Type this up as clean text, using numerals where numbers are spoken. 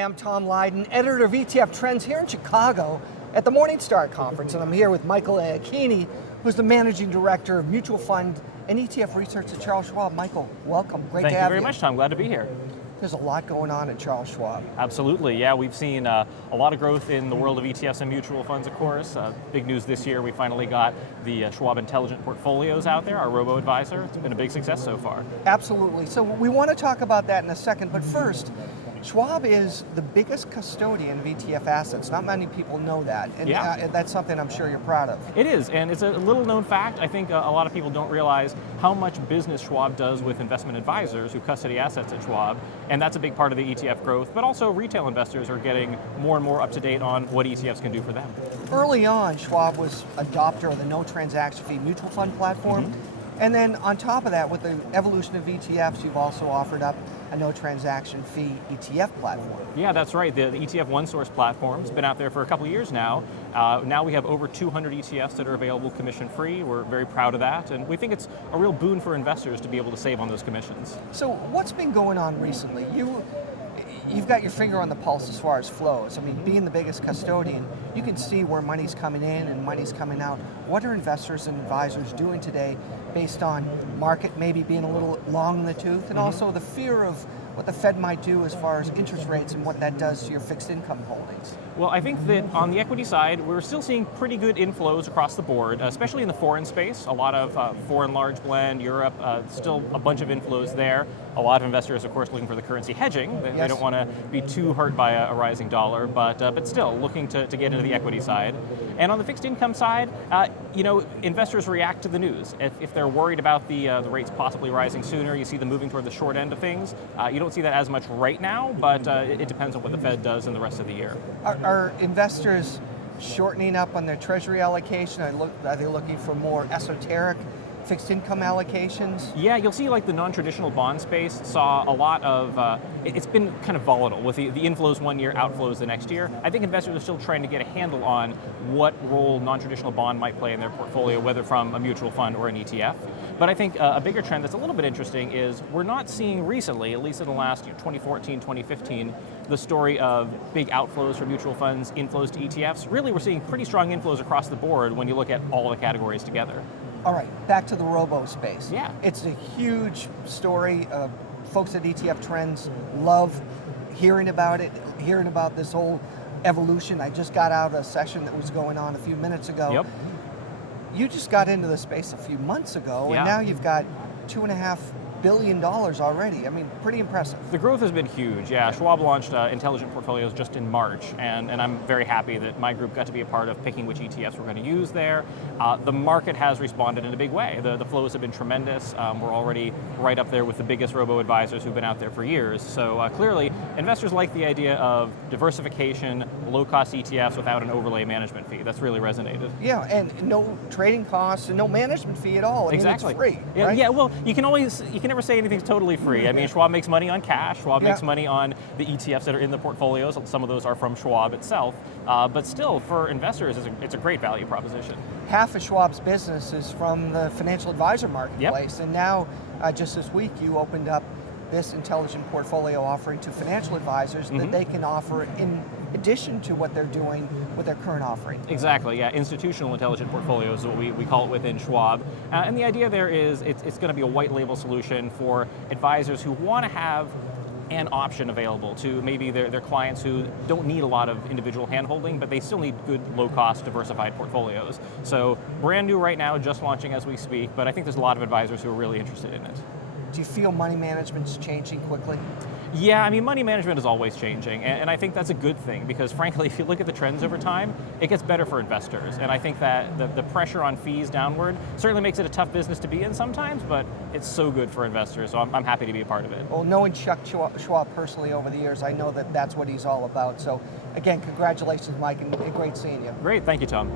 Hi, I'm Tom Lydon, editor of ETF Trends here in Chicago at the Morningstar Conference, and I'm here with Michael Iachini, who's the Managing Director of Mutual Fund and ETF Research at Charles Schwab. Michael, welcome. Great to have you. Thank you very much, Tom. Glad to be here. There's a lot going on at Charles Schwab. Absolutely, yeah. We've seen a lot of growth in the world of ETFs and mutual funds, of course. Big news this year, we finally got the Schwab Intelligent Portfolios out there, our robo-advisor. It's been a big success so far. Absolutely. So we want to talk about that in a second, but first, Schwab is the biggest custodian of ETF assets. Not many people know that, and that's something I'm sure you're proud of. It is, and it's a little known fact. I think a lot of people don't realize how much business Schwab does with investment advisors who custody assets at Schwab, and that's a big part of the ETF growth, but also retail investors are getting more and more up to date on what ETFs can do for them. Early on, Schwab was adopter of the no transaction fee mutual fund platform, and then on top of that, with the evolution of ETFs, you've also offered up a no transaction fee ETF platform. Yeah, that's right. The ETF OneSource platform's been out there for a couple of years now. Now we have over 200 ETFs that are available commission-free. We're very proud of that, and we think it's a real boon for investors to be able to save on those commissions. So what's been going on recently? You've got your finger on the pulse as far as flows. I mean, being the biggest custodian, you can see where money's coming in and money's coming out. What are investors and advisors doing today based on market maybe being a little long in the tooth, and also the fear of what the Fed might do as far as interest rates and what that does to your fixed income holdings? Well, I think that on the equity side, we're still seeing pretty good inflows across the board, especially in the foreign space. A lot of foreign large blend, Europe, still a bunch of inflows there. A lot of investors, of course, looking for the currency hedging. They don't want to be too hurt by a rising dollar, but still looking to get into the equity side. And on the fixed income side, investors react to the news. If they're worried about the rates possibly rising sooner, you see them moving toward the short end of things. You don't see that as much right now, but it depends on what the Fed does in the rest of the year. Are investors shortening up on their treasury allocation? Are they looking for more esoteric fixed income allocations? Yeah, you'll see like the non-traditional bond space saw a lot of, it's been kind of volatile with the inflows one year, outflows the next year. I think investors are still trying to get a handle on what role non-traditional bond might play in their portfolio, whether from a mutual fund or an ETF. But I think a bigger trend that's a little bit interesting is we're not seeing recently, at least in the last 2014, 2015, the story of big outflows from mutual funds, inflows to ETFs. Really, we're seeing pretty strong inflows across the board when you look at all the categories together. All right, back to the robo space. Yeah. It's a huge story. Folks at ETF Trends love hearing about it, hearing about this whole evolution. I just got out of a session that was going on a few minutes ago. Yep. You just got into the space a few months ago, and now you've got $2.5 billion already. I mean, pretty impressive. The growth has been huge, yeah. Schwab launched Intelligent Portfolios just in March, and I'm very happy that my group got to be a part of picking which ETFs we're going to use there. The market has responded in a big way. The flows have been tremendous. We're already right up there with the biggest robo-advisors who've been out there for years. So clearly, investors like the idea of diversification, low-cost ETFs without an overlay management fee. That's really resonated. Yeah, and no trading costs and no management fee at all. I mean, it's free, right? Yeah, well, you can never say anything's totally free. I mean, Schwab makes money on cash. Schwab makes money on the ETFs that are in the portfolios. Some of those are from Schwab itself. But still, for investors, it's a great value proposition. Half of Schwab's business is from the financial advisor marketplace. And now, just this week, you opened up this intelligent portfolio offering to financial advisors that they can offer in addition to what they're doing with their current offering. Exactly, yeah. Institutional intelligent portfolios is what we call it within Schwab. And the idea there is it's going to be a white label solution for advisors who want to have an option available to maybe their clients who don't need a lot of individual handholding, but they still need good, low-cost, diversified portfolios. So brand new right now, just launching as we speak, but I think there's a lot of advisors who are really interested in it. Do you feel money management's changing quickly? Yeah, I mean, money management is always changing, and I think that's a good thing because, frankly, if you look at the trends over time, it gets better for investors. And I think that the pressure on fees downward certainly makes it a tough business to be in sometimes, but it's so good for investors, so I'm happy to be a part of it. Well, knowing Chuck Schwab personally over the years, I know that that's what he's all about. So, again, congratulations, Mike, and great seeing you. Great, thank you, Tom.